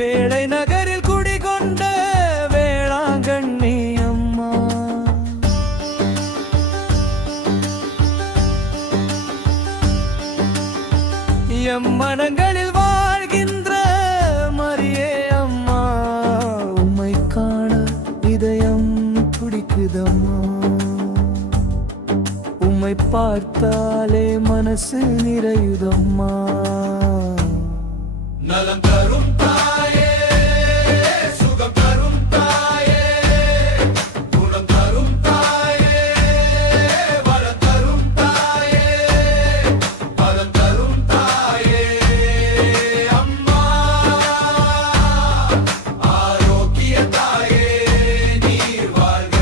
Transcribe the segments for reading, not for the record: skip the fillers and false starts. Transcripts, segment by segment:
வேளை நகரில் குடிகொண்ட வேளாங்கண்ணி அம்மா. எம் மனங்களில் வாழ்கின்ற மரியே அம்மா, உம்மை காண இதயம் துடிக்குதம்மா. உம்மை பார்த்தாலே மனசு நிறையுதம்மா. நலம் தரும் தாயே, சுகம் தரும் தாயே, குணம் தரும் தாயே, வளம் தரும் தாயே, பலம் தரும் தாயே அம்மா. ஆரோக்கிய தாயே நீர் வாழ்க.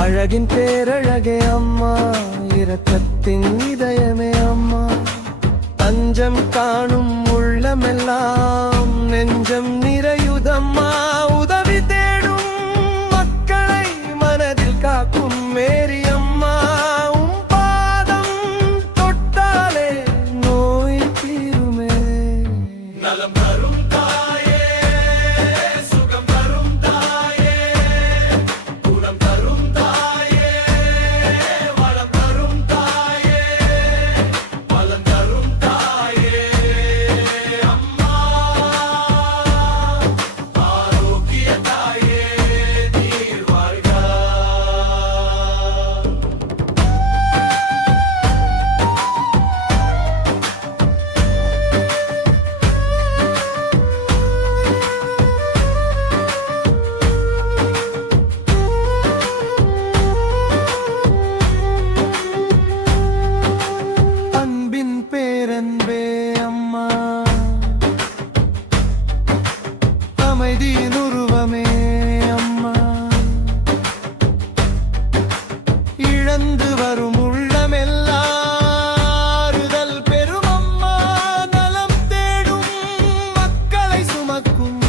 அழகின் பேரழகே அம்மா, இரக்கத்தின் இதயமே அம்மா. தஞ்சம் காணும் உள்ளமெல்லாம் நெஞ்சம் நிறையுதம்மா. உதவி தேடும் மக்களை மனதில் காக்கும் மேரி அம்மா. உம் பாதம் தொட்டாலே நோய் தீருமே. நலம் தரும் தாயே, சுகம் தரும் தாயே, குணம் தரும் தாயே, வளம் தரும் தாயே, பலம் தரும் தாயே அம்மா. ஆரோக்கிய தாயே நீர் வாழ்க. அன்பின் பேரன்பே அம்மா, அமைதியின் உருவமே அம்மா. இழந்து வரும் உள்ளமெல்லாம் ஆறுதல் பெறும் அம்மா. நலம் தேடும் மக்களை சுமக்கும்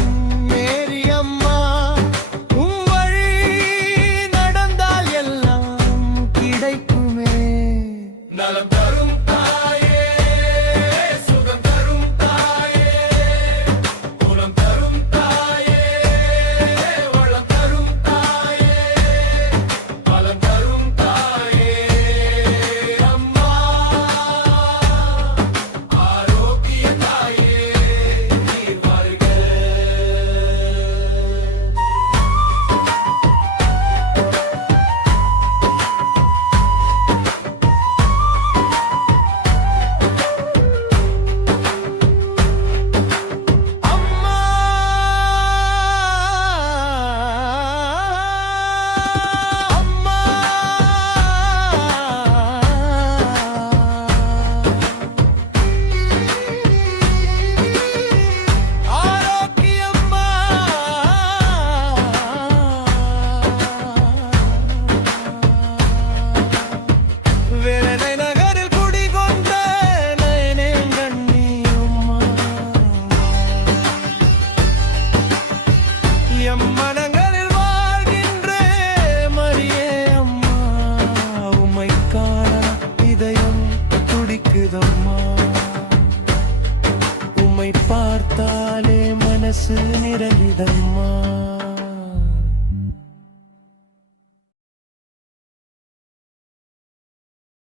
மேரி அம்மா. உம் வழி நடந்தால் எல்லாம் கிடைக்குமே. நலம் தரும் தாயே, சுகம் தரும் தாயே, குணம் தரும் தாயே, வளம் தரும் தாயே, பலம் தரும் தாயே அம்மா. ஆரோக்கிய தாயே நீர் வாழ்க. அம்மா, அம்மா, ஆரோக்கியம்மா. வேளை நகரில் குடிகொண்ட நயனேங்கண்ணி அம்மா. எம் மனங்களில் வாழ்கின்ற மரியே அம்மா, உம்மை காண இதயம் துடிக்குதம்மா. உம்மை பார்த்தாலே மனசு நிறையுதம்மா.